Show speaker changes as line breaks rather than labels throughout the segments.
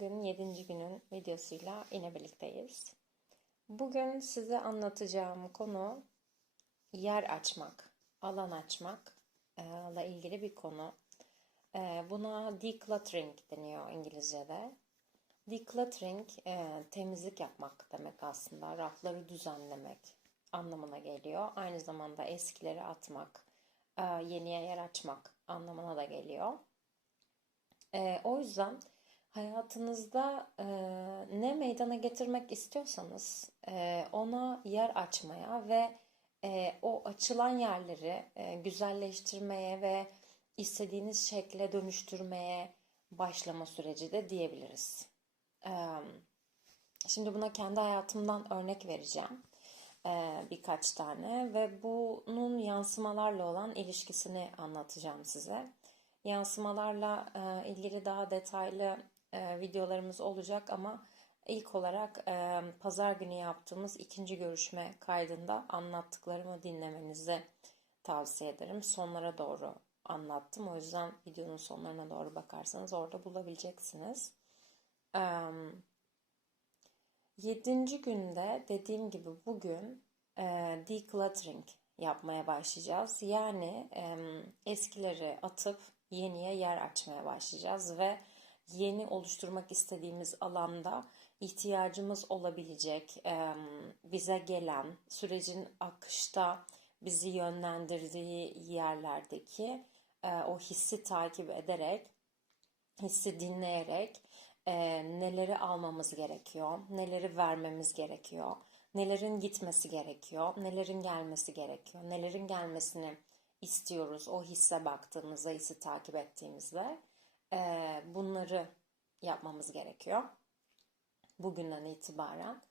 Bugün 7. günün videosuyla yine birlikteyiz. Bugün size anlatacağım konu yer açmak, alan açmak e, ilgili bir konu. E, Buna decluttering deniyor İngilizce'de. Decluttering e, temizlik yapmak demek aslında. Rafları düzenlemek anlamına geliyor. Aynı zamanda eskileri atmak, yeniye yer açmak anlamına da geliyor. O yüzden hayatınızda e, ne meydana getirmek istiyorsanız e, ona yer açmaya ve e, o açılan yerleri e, güzelleştirmeye ve istediğiniz şekle dönüştürmeye başlama süreci de diyebiliriz. E, şimdi buna kendi hayatımdan örnek vereceğim e, birkaç tane ve bunun yansımalarla olan ilişkisini anlatacağım size. Yansımalarla e, ilgili daha detaylı e, videolarımız olacak ama ilk olarak e, pazar günü yaptığımız ikinci görüşme kaydında anlattıklarımı dinlemenizi tavsiye ederim. Sonlara doğru anlattım. O yüzden videonun sonlarına doğru bakarsanız orada bulabileceksiniz. E, yedinci günde dediğim gibi bugün e, decluttering yapmaya başlayacağız. Yani e, eskileri atıp yeniye yer açmaya başlayacağız ve yeni oluşturmak istediğimiz alanda ihtiyacımız olabilecek, bize gelen, sürecin akışta bizi yönlendirdiği yerlerdeki o hissi takip ederek, hissi dinleyerek neleri almamız gerekiyor, neleri vermemiz gerekiyor, nelerin gitmesi gerekiyor, nelerin gelmesi gerekiyor, nelerin gelmesini istiyoruz o hisse baktığımızda, hissi takip ettiğimizde e, bunları yapmamız gerekiyor. Bugünden itibaren.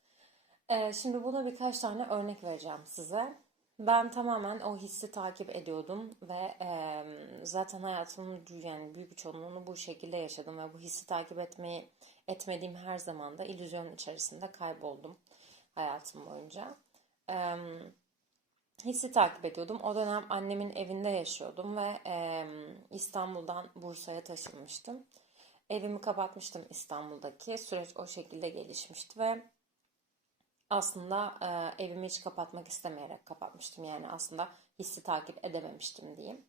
E, şimdi buna birkaç tane örnek vereceğim size. Ben tamamen o hissi takip ediyordum ve e, zaten hayatımın yani büyük bir çoğunluğunu bu şekilde yaşadım ve bu hissi takip etmeyi etmediğim her zaman da illüzyon içerisinde kayboldum hayatım boyunca. E, hissi takip ediyordum. O dönem annemin evinde yaşıyordum ve e, İstanbul'dan Bursa'ya taşınmıştım. Evimi kapatmıştım İstanbul'daki. Süreç o şekilde gelişmişti ve aslında e, evimi hiç kapatmak istemeyerek kapatmıştım. Yani aslında hissi takip edememiştim diyeyim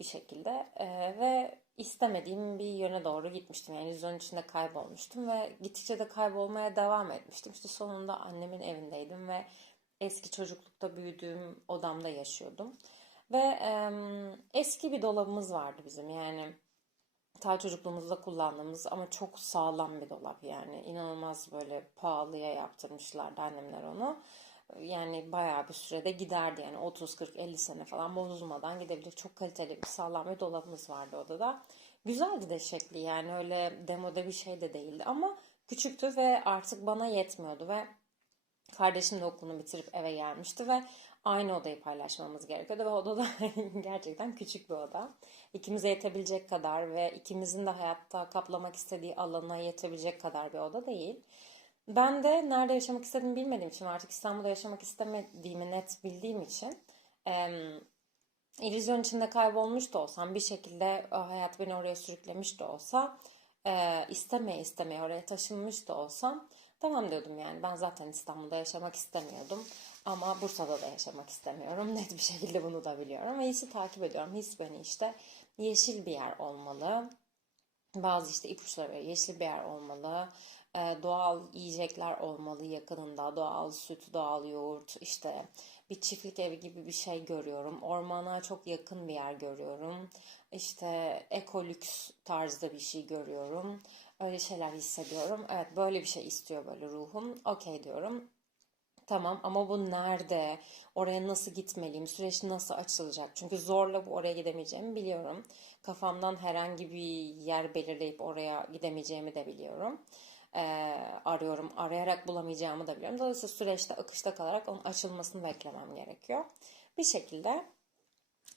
bir şekilde e, ve istemediğim bir yöne doğru gitmiştim. Yani yüzün içinde kaybolmuştum ve gittikçe de kaybolmaya devam etmiştim. İşte sonunda annemin evindeydim ve eski çocuklukta büyüdüğüm odamda yaşıyordum. Ve e, eski bir dolabımız vardı bizim yani ta çocukluğumuzda kullandığımız ama çok sağlam bir dolap yani inanılmaz böyle pahalıya yaptırmışlardı annemler onu. Yani bayağı bir sürede giderdi yani 30 40 50 sene falan bozulmadan gidebilir. Çok kaliteli bir sağlam bir dolabımız vardı odada. Güzeldi de şekli yani öyle demode bir şey de değildi ama küçüktü ve artık bana yetmiyordu ve Kardeşim de okulunu bitirip eve gelmişti ve aynı odayı paylaşmamız gerekiyordu ve odada gerçekten küçük bir oda. İkimize yetebilecek kadar ve ikimizin de hayatta kaplamak istediği alana yetebilecek kadar bir oda değil. Ben de nerede yaşamak istediğimi bilmediğim için artık İstanbul'da yaşamak istemediğimi net bildiğim için e, illüzyon içinde kaybolmuş da olsam bir şekilde hayat beni oraya sürüklemiş de olsa e, istemeye istemeye oraya taşınmış da olsam Tamam diyordum yani ben zaten İstanbul'da yaşamak istemiyordum. Ama Bursa'da da yaşamak istemiyorum. Net bir şekilde bunu da biliyorum. Ve hissi takip ediyorum. His beni işte yeşil bir yer olmalı. Bazı işte ipuçları yeşil bir yer olmalı. Ee, doğal yiyecekler olmalı yakınında. Doğal süt, doğal yoğurt, işte bir çiftlik evi gibi bir şey görüyorum. Ormana çok yakın bir yer görüyorum. İşte ekolüks tarzda bir şey görüyorum. Öyle şeyler hissediyorum. Evet böyle bir şey istiyor böyle ruhum. Okey diyorum. Tamam ama bu nerede? Oraya nasıl gitmeliyim? Süreç nasıl açılacak? Çünkü zorla bu oraya gidemeyeceğimi biliyorum. Kafamdan herhangi bir yer belirleyip oraya gidemeyeceğimi de biliyorum. Ee, arıyorum. Arayarak bulamayacağımı da biliyorum. Dolayısıyla süreçte akışta kalarak onun açılmasını beklemem gerekiyor. Bir şekilde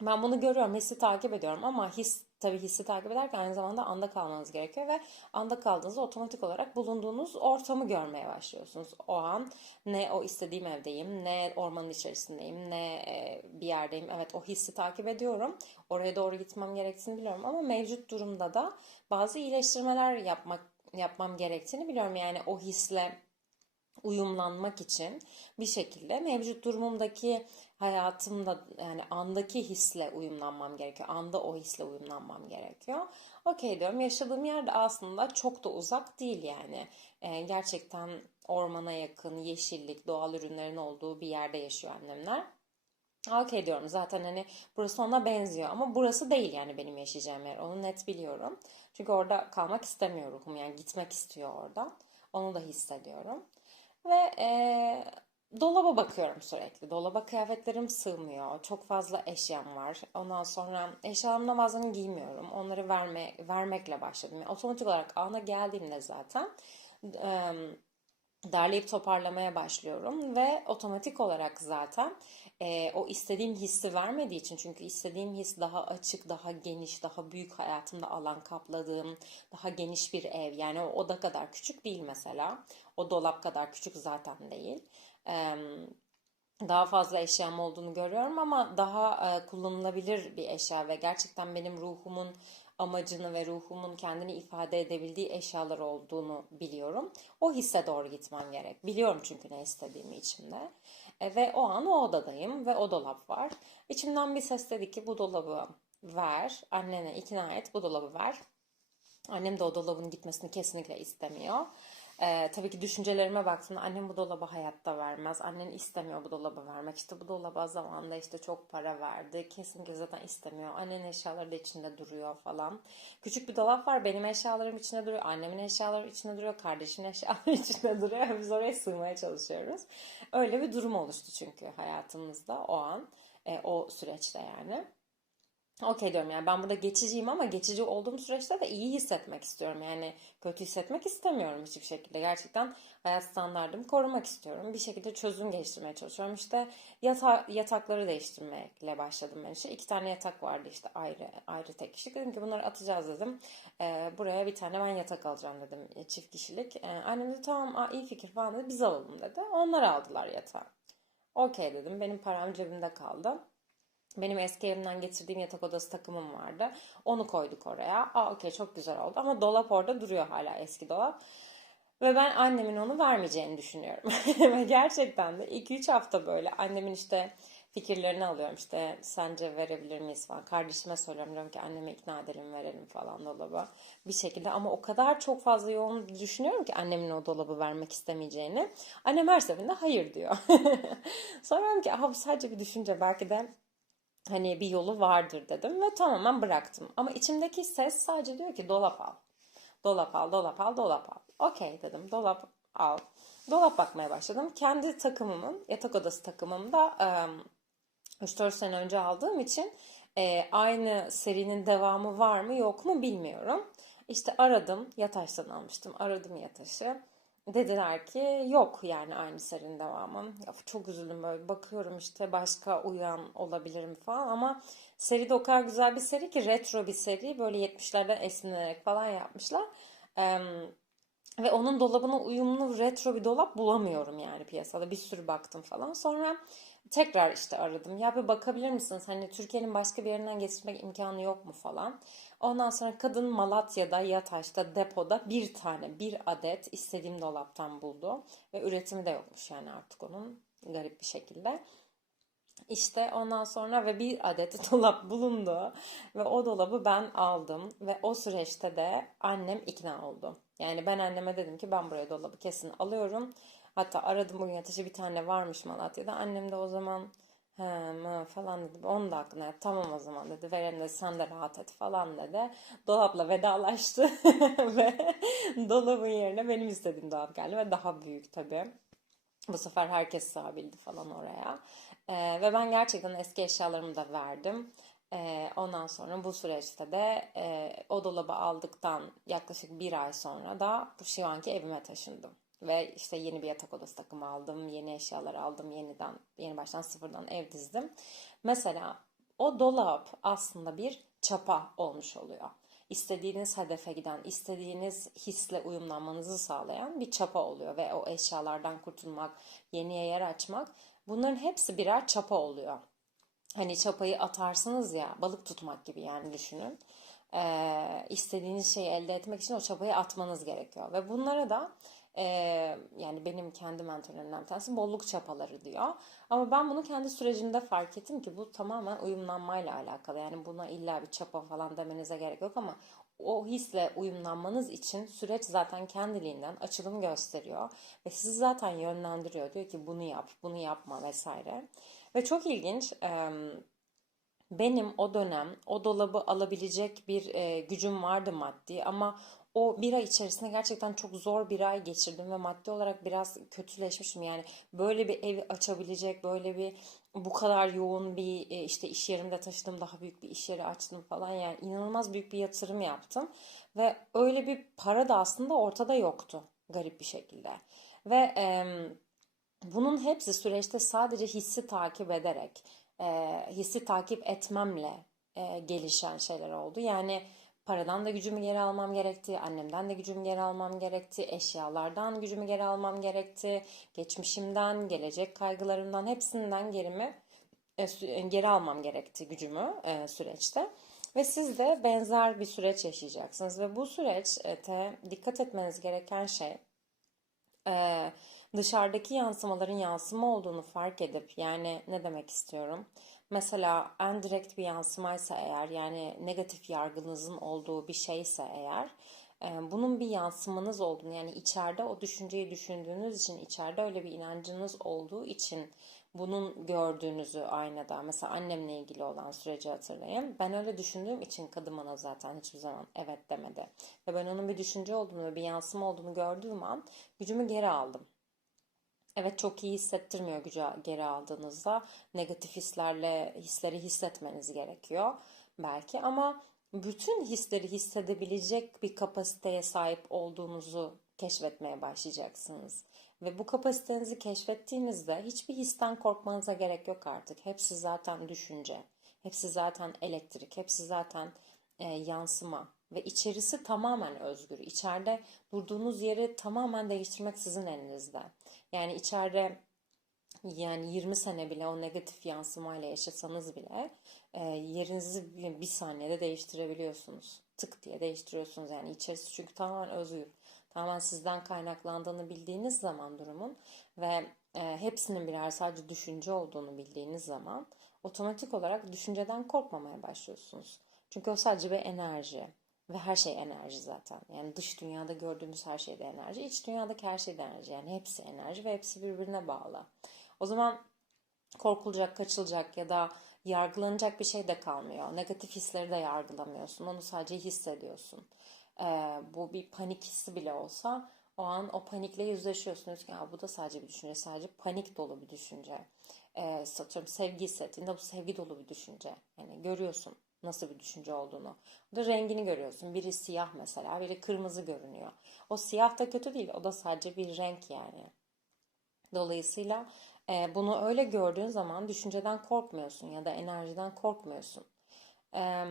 ben bunu görüyorum, hissi takip ediyorum ama his tabii hissi takip ederken aynı zamanda anda kalmanız gerekiyor ve anda kaldığınızda otomatik olarak bulunduğunuz ortamı görmeye başlıyorsunuz. O an ne o istediğim evdeyim, ne ormanın içerisindeyim, ne e, bir yerdeyim. Evet o hissi takip ediyorum. Oraya doğru gitmem gerektiğini biliyorum ama mevcut durumda da bazı iyileştirmeler yapmak yapmam gerektiğini biliyorum. Yani o hisle uyumlanmak için bir şekilde mevcut durumumdaki hayatımda yani andaki hisle uyumlanmam gerekiyor. Anda o hisle uyumlanmam gerekiyor. Okey diyorum yaşadığım yer de aslında çok da uzak değil yani. Ee, gerçekten ormana yakın, yeşillik, doğal ürünlerin olduğu bir yerde yaşıyor annemler. Okey diyorum zaten hani burası ona benziyor ama burası değil yani benim yaşayacağım yer. Onu net biliyorum. Çünkü orada kalmak istemiyor ruhum yani gitmek istiyor oradan. Onu da hissediyorum. Ve e, dolaba bakıyorum sürekli. Dolaba kıyafetlerim sığmıyor. Çok fazla eşyam var. Ondan sonra eşyalarımdan bazılarını giymiyorum. Onları verme, vermekle başladım. Yani otomatik olarak ana geldiğimde zaten e, derleyip toparlamaya başlıyorum. Ve otomatik olarak zaten e, o istediğim hissi vermediği için çünkü istediğim his daha açık, daha geniş, daha büyük hayatımda alan kapladığım, daha geniş bir ev. Yani o oda kadar küçük değil mesela. O dolap kadar küçük zaten değil. Daha fazla eşyam olduğunu görüyorum ama daha kullanılabilir bir eşya ve gerçekten benim ruhumun amacını ve ruhumun kendini ifade edebildiği eşyalar olduğunu biliyorum. O hisse doğru gitmem gerek. Biliyorum çünkü ne istediğimi içimde. E, ve o an o odadayım ve o dolap var. İçimden bir ses dedi ki bu dolabı ver. Annene ikna et bu dolabı ver. Annem de o dolabın gitmesini kesinlikle istemiyor. Ee, tabii ki düşüncelerime baktığımda annem bu dolabı hayatta vermez. Annen istemiyor bu dolabı vermek. İşte bu dolaba zamanında işte çok para verdi. Kesinlikle zaten istemiyor. Annenin eşyaları da içinde duruyor falan. Küçük bir dolap var. Benim eşyalarım içinde duruyor. Annemin eşyaları içinde duruyor. Kardeşimin eşyaları içinde duruyor. Biz oraya sığmaya çalışıyoruz. Öyle bir durum oluştu çünkü hayatımızda o an. E, o süreçte yani. Okey diyorum yani ben burada geçiciyim ama geçici olduğum süreçte de iyi hissetmek istiyorum. Yani kötü hissetmek istemiyorum hiçbir şekilde. Gerçekten hayat standartımı korumak istiyorum. Bir şekilde çözüm geliştirmeye çalışıyorum. İşte yata yatakları değiştirmekle başladım ben işte. iki tane yatak vardı işte ayrı ayrı tek kişilik. Dedim ki bunları atacağız dedim. Ee, buraya bir tane ben yatak alacağım dedim e, çift kişilik. Ee, annem de tamam aa, iyi fikir falan dedi biz alalım dedi. Onlar aldılar yatağı. Okey dedim benim param cebimde kaldı. Benim eski evimden getirdiğim yatak odası takımım vardı. Onu koyduk oraya. Aa okey çok güzel oldu. Ama dolap orada duruyor hala eski dolap. Ve ben annemin onu vermeyeceğini düşünüyorum. Ve gerçekten de 2-3 hafta böyle annemin işte fikirlerini alıyorum. İşte sence verebilir miyiz falan. Kardeşime söylüyorum diyorum ki anneme ikna edelim verelim falan dolaba. Bir şekilde ama o kadar çok fazla yoğun düşünüyorum ki annemin o dolabı vermek istemeyeceğini. Annem her seferinde hayır diyor. Sonra diyorum ki bu sadece bir düşünce belki de hani bir yolu vardır dedim ve tamamen bıraktım. Ama içimdeki ses sadece diyor ki dolap al. Dolap al, dolap al, dolap al. Okey dedim dolap al. Dolap bakmaya başladım. Kendi takımımın, yatak odası takımımda 3-4 sene önce aldığım için aynı serinin devamı var mı yok mu bilmiyorum. İşte aradım, Yataş'tan almıştım. Aradım Yataş'ı. Dediler ki yok yani aynı serinin devamı. Ya, çok üzüldüm böyle bakıyorum işte başka uyan olabilir mi falan ama seri de o kadar güzel bir seri ki retro bir seri böyle 70'lerden esinlenerek falan yapmışlar. Ee, ve onun dolabına uyumlu retro bir dolap bulamıyorum yani piyasada bir sürü baktım falan. Sonra tekrar işte aradım. Ya bir bakabilir misiniz? Hani Türkiye'nin başka bir yerinden getirmek imkanı yok mu falan. Ondan sonra kadın Malatya'da, Yataş'ta, depoda bir tane, bir adet istediğim dolaptan buldu. Ve üretimi de yokmuş yani artık onun garip bir şekilde. İşte ondan sonra ve bir adet dolap bulundu ve o dolabı ben aldım ve o süreçte de annem ikna oldu. Yani ben anneme dedim ki ben buraya dolabı kesin alıyorum. Hatta aradım bugün ateşi bir tane varmış Malatya'da. Annem de o zaman He, falan dedi. Onun da aklına tamam o zaman dedi. Veren de sen de rahat et falan dedi. Dolapla vedalaştı ve dolabın yerine benim istediğim dolap geldi ve daha büyük tabii. Bu sefer herkes sığabildi falan oraya. Ee, ve ben gerçekten eski eşyalarımı da verdim. Ee, ondan sonra bu süreçte de e, o dolabı aldıktan yaklaşık bir ay sonra da bu şu anki evime taşındım. Ve işte yeni bir yatak odası takımı aldım, yeni eşyalar aldım, yeniden, yeni baştan sıfırdan ev dizdim. Mesela o dolap aslında bir çapa olmuş oluyor. İstediğiniz hedefe giden, istediğiniz hisle uyumlanmanızı sağlayan bir çapa oluyor ve o eşyalardan kurtulmak, yeniye yer açmak bunların hepsi birer çapa oluyor. Hani çapayı atarsınız ya balık tutmak gibi yani düşünün. e, istediğiniz şeyi elde etmek için o çabayı atmanız gerekiyor. Ve bunlara da e, yani benim kendi mentorlarımdan bir tanesi bolluk çapaları diyor. Ama ben bunu kendi sürecimde fark ettim ki bu tamamen uyumlanmayla alakalı. Yani buna illa bir çapa falan demenize gerek yok ama o hisle uyumlanmanız için süreç zaten kendiliğinden açılım gösteriyor ve sizi zaten yönlendiriyor. Diyor ki bunu yap, bunu yapma vesaire. Ve çok ilginç benim o dönem o dolabı alabilecek bir gücüm vardı maddi ama o bir ay içerisinde gerçekten çok zor bir ay geçirdim ve maddi olarak biraz kötüleşmişim. Yani böyle bir evi açabilecek, böyle bir bu kadar yoğun bir e, işte iş yerimde taşıdım, daha büyük bir iş yeri açtım falan yani inanılmaz büyük bir yatırım yaptım. Ve öyle bir para da aslında ortada yoktu garip bir şekilde. Ve e, bunun hepsi süreçte sadece hissi takip ederek, e, hissi takip etmemle e, gelişen şeyler oldu. Yani Paradan da gücümü geri almam gerekti, annemden de gücümü geri almam gerekti, eşyalardan gücümü geri almam gerekti, geçmişimden, gelecek kaygılarımdan hepsinden gerimi e, e, geri almam gerekti gücümü e, süreçte. Ve siz de benzer bir süreç yaşayacaksınız ve bu süreçte dikkat etmeniz gereken şey dışarıdaki yansımaların yansıma olduğunu fark edip yani ne demek istiyorum? Mesela en direkt bir yansımaysa eğer yani negatif yargınızın olduğu bir şeyse eğer bunun bir yansımanız olduğunu yani içeride o düşünceyi düşündüğünüz için içeride öyle bir inancınız olduğu için bunun gördüğünüzü aynada mesela annemle ilgili olan süreci hatırlayın. Ben öyle düşündüğüm için kadın bana zaten hiçbir zaman evet demedi. Ve ben onun bir düşünce olduğunu ve bir yansıma olduğunu gördüğüm an gücümü geri aldım. Evet çok iyi hissettirmiyor gücü geri aldığınızda. Negatif hislerle hisleri hissetmeniz gerekiyor belki ama bütün hisleri hissedebilecek bir kapasiteye sahip olduğunuzu keşfetmeye başlayacaksınız. Ve bu kapasitenizi keşfettiğinizde hiçbir histen korkmanıza gerek yok artık. Hepsi zaten düşünce, hepsi zaten elektrik, hepsi zaten e, yansıma ve içerisi tamamen özgür. İçeride durduğunuz yeri tamamen değiştirmek sizin elinizde. Yani içeride yani 20 sene bile o negatif yansımayla yaşasanız bile e, yerinizi bir saniyede değiştirebiliyorsunuz. Tık diye değiştiriyorsunuz yani içerisi çünkü tamamen özgür. Tamamen sizden kaynaklandığını bildiğiniz zaman durumun ve e, hepsinin birer sadece düşünce olduğunu bildiğiniz zaman otomatik olarak düşünceden korkmamaya başlıyorsunuz. Çünkü o sadece bir enerji. Ve her şey enerji zaten. Yani dış dünyada gördüğümüz her şey de enerji. iç dünyadaki her şey de enerji. Yani hepsi enerji ve hepsi birbirine bağlı. O zaman korkulacak, kaçılacak ya da yargılanacak bir şey de kalmıyor. Negatif hisleri de yargılamıyorsun. Onu sadece hissediyorsun. Ee, bu bir panik hissi bile olsa o an o panikle yüzleşiyorsunuz. Ya bu da sadece bir düşünce. Sadece panik dolu bir düşünce. Ee, satıyorum sevgi hissettiğinde bu sevgi dolu bir düşünce. Yani görüyorsun nasıl bir düşünce olduğunu. da rengini görüyorsun. Biri siyah mesela, biri kırmızı görünüyor. O siyah da kötü değil. O da sadece bir renk yani. Dolayısıyla e, bunu öyle gördüğün zaman düşünceden korkmuyorsun ya da enerjiden korkmuyorsun. E,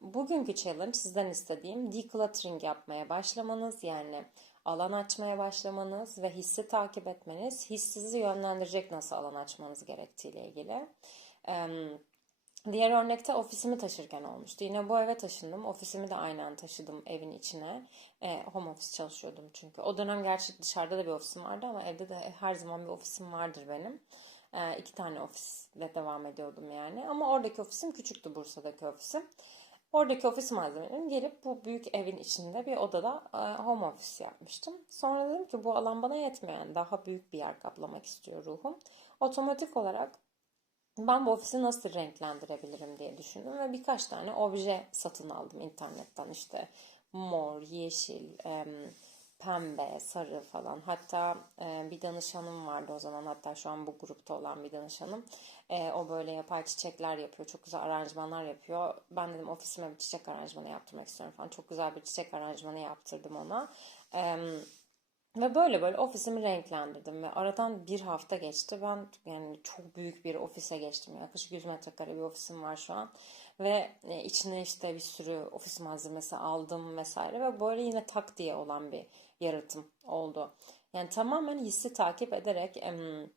bugünkü challenge sizden istediğim decluttering yapmaya başlamanız yani alan açmaya başlamanız ve hissi takip etmeniz, his sizi yönlendirecek nasıl alan açmanız gerektiğiyle ilgili. Evet Diğer örnekte ofisimi taşırken olmuştu. Yine bu eve taşındım. Ofisimi de aynen taşıdım evin içine. E, home office çalışıyordum çünkü. O dönem gerçi dışarıda da bir ofisim vardı ama evde de her zaman bir ofisim vardır benim. E, iki tane ofisle devam ediyordum yani. Ama oradaki ofisim küçüktü Bursa'daki ofisim. Oradaki ofis malzemelerimi gelip bu büyük evin içinde bir odada e, home office yapmıştım. Sonra dedim ki bu alan bana yetmiyor. Yani daha büyük bir yer kaplamak istiyor ruhum. Otomatik olarak ben bu ofisi nasıl renklendirebilirim diye düşündüm ve birkaç tane obje satın aldım internetten işte mor, yeşil, pembe, sarı falan. Hatta bir danışanım vardı o zaman hatta şu an bu grupta olan bir danışanım. O böyle yapay çiçekler yapıyor. Çok güzel aranjmanlar yapıyor. Ben dedim ofisime bir çiçek aranjmanı yaptırmak istiyorum falan. Çok güzel bir çiçek aranjmanı yaptırdım ona. Ve böyle böyle ofisimi renklendirdim ve aradan bir hafta geçti. Ben yani çok büyük bir ofise geçtim. Yaklaşık 100 metrekare bir ofisim var şu an. Ve e, içine işte bir sürü ofis malzemesi aldım vesaire ve böyle yine tak diye olan bir yaratım oldu. Yani tamamen hissi takip ederek em,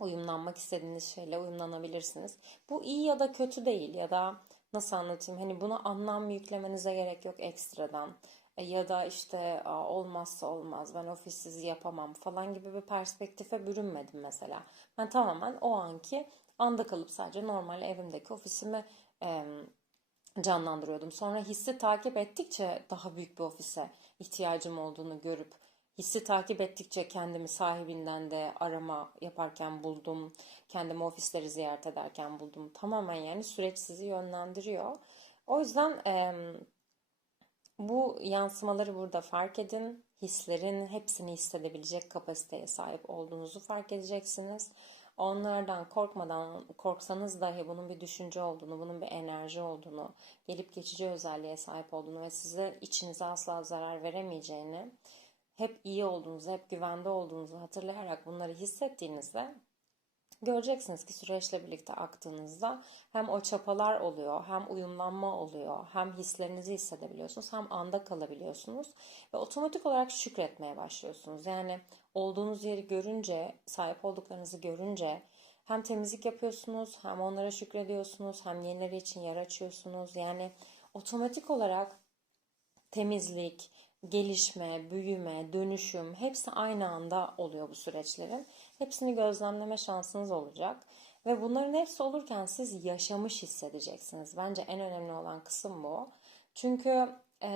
uyumlanmak istediğiniz şeyle uyumlanabilirsiniz. Bu iyi ya da kötü değil ya da nasıl anlatayım? Hani buna anlam yüklemenize gerek yok ekstradan. E, ya da işte "Aa, olmazsa olmaz ben ofisiz yapamam falan gibi bir perspektife bürünmedim mesela. Ben tamamen o anki anda kalıp sadece normal evimdeki ofisimi e, canlandırıyordum. Sonra hissi takip ettikçe daha büyük bir ofise ihtiyacım olduğunu görüp hissi takip ettikçe kendimi sahibinden de arama yaparken buldum. Kendimi ofisleri ziyaret ederken buldum. Tamamen yani süreç sizi yönlendiriyor. O yüzden em, bu yansımaları burada fark edin. Hislerin hepsini hissedebilecek kapasiteye sahip olduğunuzu fark edeceksiniz. Onlardan korkmadan, korksanız dahi bunun bir düşünce olduğunu, bunun bir enerji olduğunu, gelip geçici özelliğe sahip olduğunu ve size içinize asla zarar veremeyeceğini, hep iyi olduğunuzu, hep güvende olduğunuzu hatırlayarak bunları hissettiğinizde Göreceksiniz ki süreçle birlikte aktığınızda hem o çapalar oluyor, hem uyumlanma oluyor, hem hislerinizi hissedebiliyorsunuz, hem anda kalabiliyorsunuz ve otomatik olarak şükretmeye başlıyorsunuz. Yani olduğunuz yeri görünce, sahip olduklarınızı görünce hem temizlik yapıyorsunuz, hem onlara şükrediyorsunuz, hem yenileri için yer açıyorsunuz. Yani otomatik olarak temizlik, gelişme, büyüme, dönüşüm hepsi aynı anda oluyor bu süreçlerin. Hepsini gözlemleme şansınız olacak. Ve bunların hepsi olurken siz yaşamış hissedeceksiniz. Bence en önemli olan kısım bu. Çünkü e,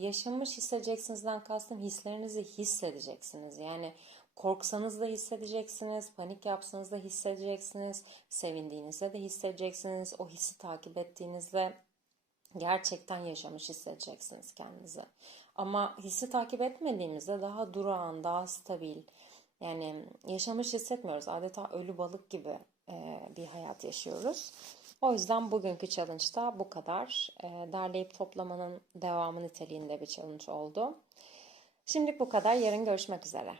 yaşamış hissedeceksinizden kastım hislerinizi hissedeceksiniz. Yani korksanız da hissedeceksiniz, panik yapsanız da hissedeceksiniz, sevindiğinizde de hissedeceksiniz, o hissi takip ettiğinizde gerçekten yaşamış hissedeceksiniz kendinizi. Ama hissi takip etmediğimizde daha durağan, daha stabil, yani yaşamış hissetmiyoruz. Adeta ölü balık gibi e, bir hayat yaşıyoruz. O yüzden bugünkü challenge'da bu kadar. E, derleyip toplamanın devamı niteliğinde bir challenge oldu. Şimdilik bu kadar. Yarın görüşmek üzere.